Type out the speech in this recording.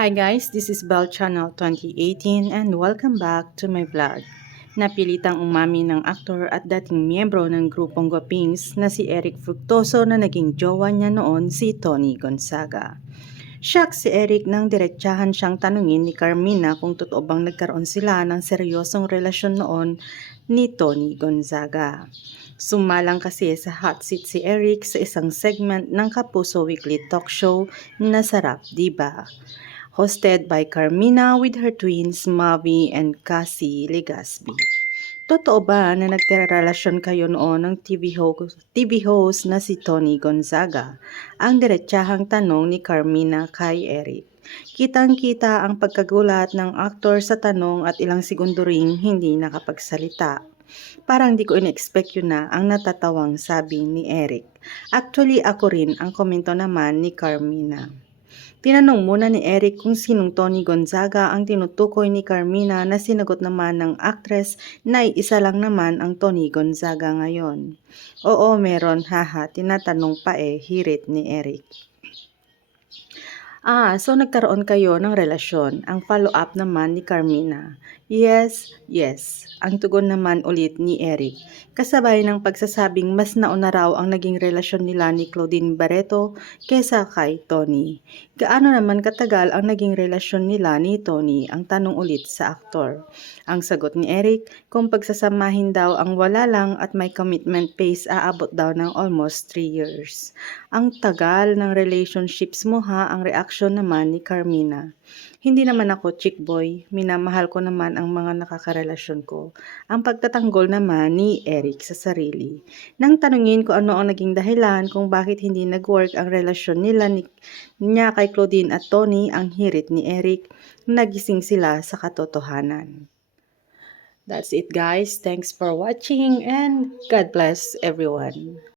Hi guys, this is Bell Channel 2018 and welcome back to my vlog. Napilitang umami ng aktor at dating miyembro ng grupong Guapings na si Eric Fructoso na naging jowa niya noon si Tony Gonzaga. Shock si Eric nang diretsahan siyang tanungin ni Carmina kung totoo bang nagkaroon sila ng seryosong relasyon noon ni Tony Gonzaga. Sumalang kasi sa hot seat si Eric sa isang segment ng Kapuso Weekly Talk Show na Sarap Diba hosted by Carmina with her twins Mavi and Cassie Legaspi. Totoo ba na nagkarelasyon kayo noon ng TV host, TV host na si Tony Gonzaga? Ang diretsahang tanong ni Carmina kay Eric. Kitang-kita ang pagkagulat ng aktor sa tanong at ilang segundo ring hindi nakapagsalita. Parang di ko in-expect yun na ang natatawang sabi ni Eric. Actually ako rin ang komento naman ni Carmina. Tinanong muna ni Eric kung sinong Tony Gonzaga ang tinutukoy ni Carmina na sinagot naman ng actress na isa lang naman ang Tony Gonzaga ngayon. Oo, meron, haha, tinatanong pa eh, hirit ni Eric. Ah, so nagkaroon kayo ng relasyon. Ang follow-up naman ni Carmina. Yes, yes. Ang tugon naman ulit ni Eric. Kasabay ng pagsasabing mas nauna raw ang naging relasyon nila ni Claudine Barreto kesa kay Tony. Gaano naman katagal ang naging relasyon nila ni Tony? Ang tanong ulit sa aktor. Ang sagot ni Eric, kung pagsasamahin daw ang wala lang at may commitment pace aabot daw ng almost 3 years. Ang tagal ng relationships mo ha, ang reaksyon naman ni Carmina. Hindi naman ako chick boy, minamahal ko naman ang mga nakakarelasyon ko. Ang pagtatanggol naman ni Eric sa sarili. Nang tanungin ko ano ang naging dahilan kung bakit hindi nag-work ang relasyon nila ni, niya kay Claudine at Tony, ang hirit ni Eric, nagising sila sa katotohanan. That's it guys. Thanks for watching and God bless everyone.